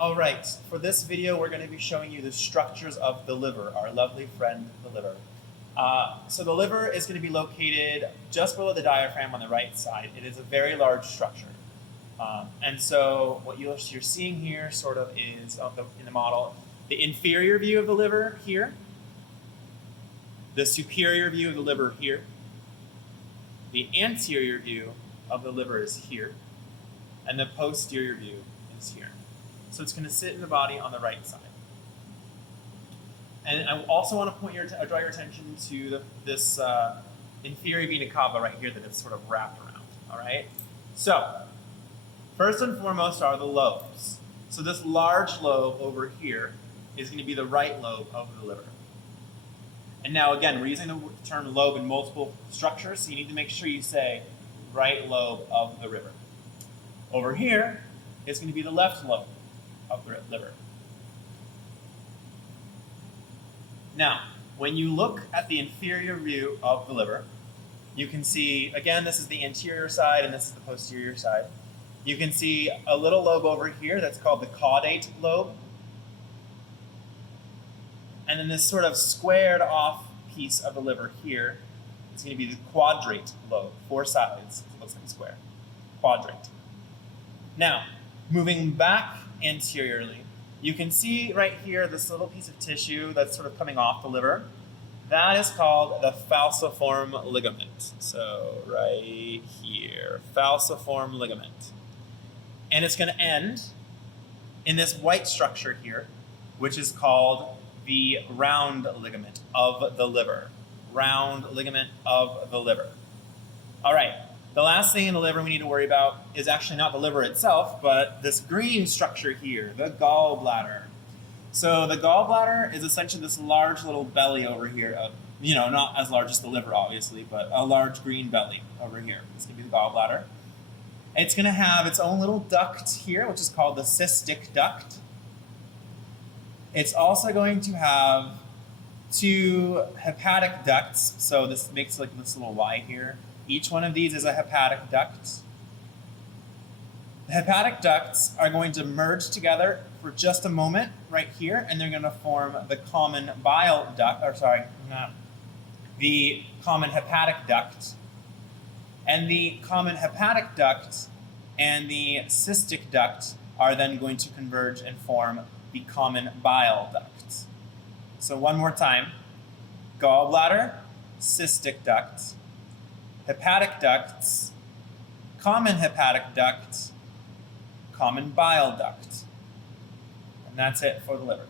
All right, for this video, we're going to be showing you the structures of the liver, our lovely friend, the liver. So the liver is going to be located just below the diaphragm on the right side. It is a very large structure. And so what you're seeing here sort of is, in the model, the inferior view of the liver here, the superior view of the liver here, the anterior view of the liver is here, and the posterior view is here. So it's going to sit in the body on the right side. And I also want to draw your attention to this inferior vena cava right here that it's sort of wrapped around. All right. So first and foremost are the lobes. So this large lobe over here is going to be the right lobe of the liver. And now again, we're using the term lobe in multiple structures, so you need to make sure you say right lobe of the liver. Over here is going to be the left lobe of the liver. Now, when you look at the inferior view of the liver, you can see, again, this is the anterior side and this is the posterior side. You can see a little lobe over here that's called the caudate lobe. And then this sort of squared off piece of the liver here is going to be the quadrate lobe, 4 sides. It looks like a square. Quadrate. Now, moving back anteriorly, you can see right here this little piece of tissue that's sort of coming off the liver. That is called the falciform ligament. So right here, falciform ligament. And it's going to end in this white structure here, which is called the round ligament of the liver. Round ligament of the liver. All right. The last thing in the liver we need to worry about is actually not the liver itself, but this green structure here, the gallbladder. So the gallbladder is essentially this large little belly over here, not as large as the liver, obviously, but a large green belly over here. This can be the gallbladder. It's going to have its own little duct here, which is called the cystic duct. It's also going to have 2 hepatic ducts, so this makes like this little Y here. Each one of these is a hepatic duct. The hepatic ducts are going to merge together for just a moment right here, and they're going to form the common bile duct, the common hepatic duct. And the common hepatic duct and the cystic duct are then going to converge and form the common bile duct. So one more time, gallbladder, cystic duct, hepatic ducts, common hepatic duct, common bile duct. And that's it for the liver.